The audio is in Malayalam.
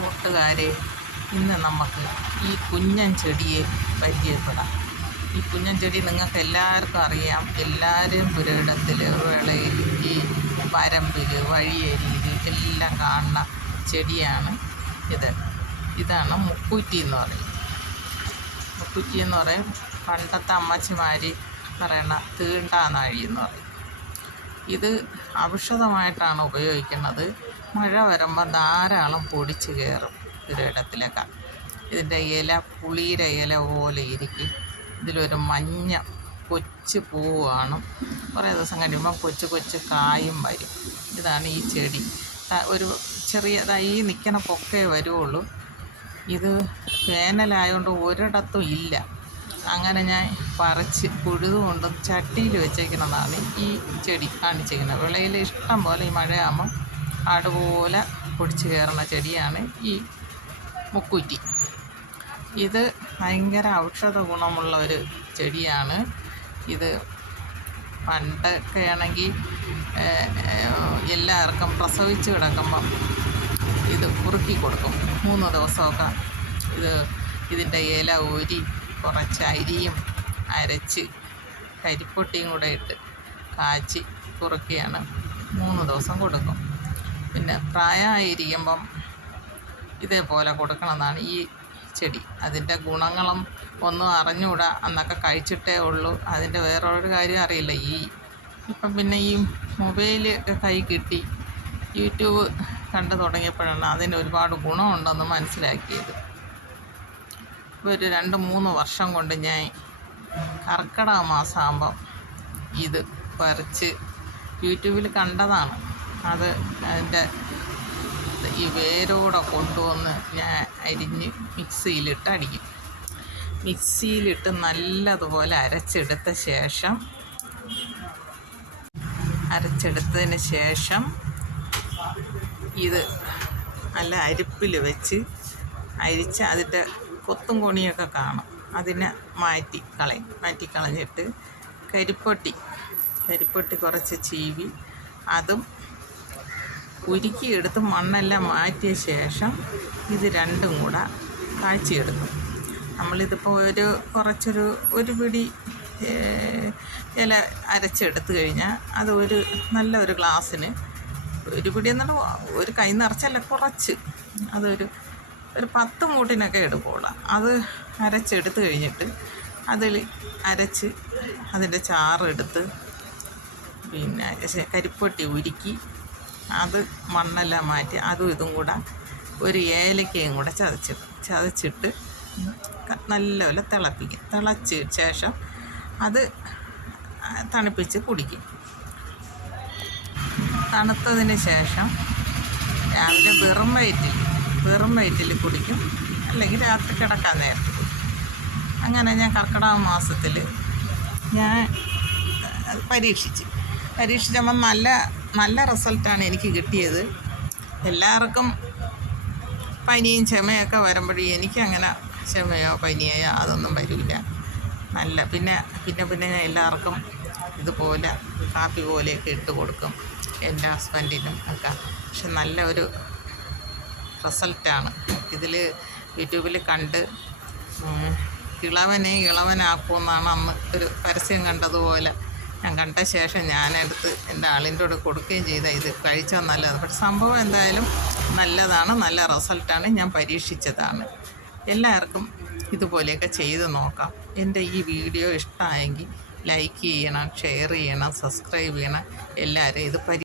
കൂട്ടുകാരെ ഇന്ന് നമുക്ക് ഈ കുഞ്ഞൻ ചെടിയെ പരിചയപ്പെടാം. ഈ കുഞ്ഞൻ ചെടി നിങ്ങൾക്ക് എല്ലാവർക്കും അറിയാം. എല്ലാവരും പുരയിടത്തിൽ വിളയിൽ ഈ വരമ്പിൽ വഴിയരിയിൽ എല്ലാം കാണുന്ന ചെടിയാണ് ഇത്. ഇതാണ് മുക്കൂറ്റി എന്ന് പറയും മുക്കൂറ്റി എന്ന് പറയും. പണ്ടത്തെ അമ്മച്ചിമാർ പറയണ തീണ്ടാനാഴി എന്ന് പറയും. ഇത് ഔഷധമായിട്ടാണ് ഉപയോഗിക്കുന്നത്. മഴ വരുമ്പോൾ ധാരാളം പൊടിച്ച് കയറും ഒരിടത്തിലൊക്കെ ഇതിന്റെ ഇല പുളിയുടെ ഇല പോലെ ഇരിക്കും. ഇതിലൊരു മഞ്ഞ കൊച്ചു പൂവാണ്. കുറേ ദിവസം കഴിയുമ്പോൾ കൊച്ചു കൊച്ചു കായും വരും. ഇതാണ് ഈ ചെടി. ഒരു ചെറിയ ഈ നിൽക്കണ പൊക്കേ വരുള്ളൂ ഇത് വേനലായതുകൊണ്ട് ഒരിടത്തും ഇല്ല. അങ്ങനെ ഞാൻ പറിച്ച് പുഴുതുകൊണ്ട് ചട്ടിയിൽ വെച്ചേക്കുന്നതാണ് ഈ ചെടി കാണിച്ചിരിക്കുന്നത്. വിളയിൽ ഇഷ്ടം പോലെ ഈ മഴയാകുമ്പം കാടുപോലെ പൊടിച്ച് കയറുന്ന ചെടിയാണ് ഈ മുക്കുറ്റി. ഇത് ഭയങ്കര ഔഷധ ഗുണമുള്ള ഒരു ചെടിയാണ്. ഇത് പണ്ടൊക്കെ ആണെങ്കിൽ എല്ലാവർക്കും പ്രസവിച്ച് കിടക്കുമ്പം ഇത് കുറുക്കി കൊടുക്കും. മൂന്ന് ദിവസമൊക്കെ ഇത് ഇതിന്റെ ഇല ഊരി കുറച്ച് അരിയും അരച്ച് കരിപ്പൊട്ടിയും കൂടെ ഇട്ട് കാച്ചി കുറുക്കിയാണ് മൂന്ന് ദിവസം കൊടുക്കും. പിന്നെ പ്രായമായിരിക്കുമ്പം ഇതേപോലെ കൊടുക്കണമെന്നാണ് ഈ ചെടി. അതിന്റെ ഗുണങ്ങളും ഒന്നും അറിഞ്ഞുകൂടാ അന്നൊക്കെ കഴിച്ചിട്ടേ ഉള്ളൂ. അതിന്റെ വേറൊരു കാര്യം അറിയില്ല. ഈ ഇപ്പം പിന്നെ ഈ മൊബൈൽ കൈ കിട്ടി. യൂട്യൂബ് കണ്ടു തുടങ്ങിയപ്പോഴാണ് അതിന് ഒരുപാട് ഗുണമുണ്ടെന്ന് മനസ്സിലാക്കിയത്. ഇപ്പോൾ ഒരു രണ്ട് മൂന്ന് വർഷം കൊണ്ട് ഞാൻ കർക്കിടക മാസമാകുമ്പം ഇത് പറിച്ച് യൂട്യൂബിൽ കണ്ടതാണ്. അത് അതിന്റെ ഈ വേരോടെ കൊണ്ടുവന്ന് ഞാൻ അരിഞ്ഞ് മിക്സിയിലിട്ട് അടിക്കും. മിക്സിയിലിട്ട് നല്ലതുപോലെ അരച്ചെടുത്ത ശേഷം അരച്ചെടുത്തതിന് ശേഷം ഇത് നല്ല അരിപ്പിൽ വെച്ച് അരിച്ച് അതിന്റെ കൊത്തും കൊണിയൊക്കെ കാണും. അതിനെ മാറ്റി കളയും മാറ്റി കളഞ്ഞിട്ട് കരിപ്പൊട്ടി കരിപ്പൊട്ടി കുറച്ച് ചീവി അതും ഉരുക്കിയെടുത്ത് മണ്ണെല്ലാം മാറ്റിയ ശേഷം ഇത് രണ്ടും കൂടെ കാഴ്ചയെടുക്കും നമ്മളിതിപ്പോൾ ഒരു കുറച്ചൊരു ഒരു പിടി ഇല അരച്ചെടുത്ത് കഴിഞ്ഞാൽ അത് ഒരു നല്ല ഒരു ഗ്ലാസ്സിന് ഒരു പിടി എന്നുള്ള ഒരു കൈ നിറച്ചല്ല കുറച്ച്. അതൊരു ഒരു പത്ത് മൂട്ടിനൊക്കെ എടുക്കുള്ളൂ. അത് അരച്ചെടുത്ത് കഴിഞ്ഞിട്ട് അതിൽ അരച്ച് അതിന്റെ ചാറെടുത്ത് പിന്നെ കരിപ്പൊട്ടി ഉരുക്കി അത് മണ്ണെല്ലാം മാറ്റി അതും ഇതും കൂടെ ഒരു ഏലക്കയും കൂടെ ചതച്ചിടും ചതച്ചിട്ട് നല്ല നല്ലപോലെ തിളപ്പിക്കും തിളച്ച ശേഷം അത് തണുപ്പിച്ച് കുടിക്കും. തണുത്തതിന് ശേഷം രാവിലെ വെറും വയറ്റിൽ വെറും വയറ്റിൽ കുടിക്കും. അല്ലെങ്കിൽ രാത്രി കിടക്കാൻ നേരത്ത് അങ്ങനെ ഞാൻ കർക്കിടക മാസത്തിൽ ഞാൻ പരീക്ഷിച്ച്. പരീക്ഷിച്ചപ്പോൾ നല്ല നല്ല റിസൾട്ടാണ് എനിക്ക് കിട്ടിയത്. എല്ലാവർക്കും പനിയും ചുമയൊക്കെ വരുമ്പോഴേ എനിക്കങ്ങനെ ചുമയോ പനിയോ അതൊന്നും വരില്ല. നല്ല പിന്നെ പിന്നെ പിന്നെ ഞാൻ എല്ലാവർക്കും ഇതുപോലെ കാപ്പി പോലെയൊക്കെ ഇട്ട് കൊടുക്കും എന്റെ ഹസ്ബൻഡിനും ഒക്കെ. പക്ഷെ നല്ല ഒരു റിസൾട്ടാണ്. ഇതിൽ യൂട്യൂബിൽ കണ്ട് ഇളവനെ ഇളവനാക്കുമെന്നാണ് അന്ന് ഒരു പരസ്യം കണ്ടതുപോലെ ഞാൻ കണ്ട ശേഷം ഞാനെടുത്ത് എന്റെ ആളിന്റെ കൂടെ കൊടുക്കുകയും ചെയ്ത ഇത് കഴിച്ചാൽ നല്ലത് പക്ഷെ സംഭവം എന്തായാലും നല്ലതാണ് നല്ല റിസൾട്ടാണ് ഞാൻ പരീക്ഷിച്ചതാണ്. എല്ലാവർക്കും ഇതുപോലെയൊക്കെ ചെയ്ത് നോക്കാം. എന്റെ ഈ വീഡിയോ ഇഷ്ടമായെങ്കിൽ ലൈക്ക് ചെയ്യണം ഷെയർ ചെയ്യണം സബ്സ്ക്രൈബ് ചെയ്യണം. എല്ലാവരും ഇത് പരി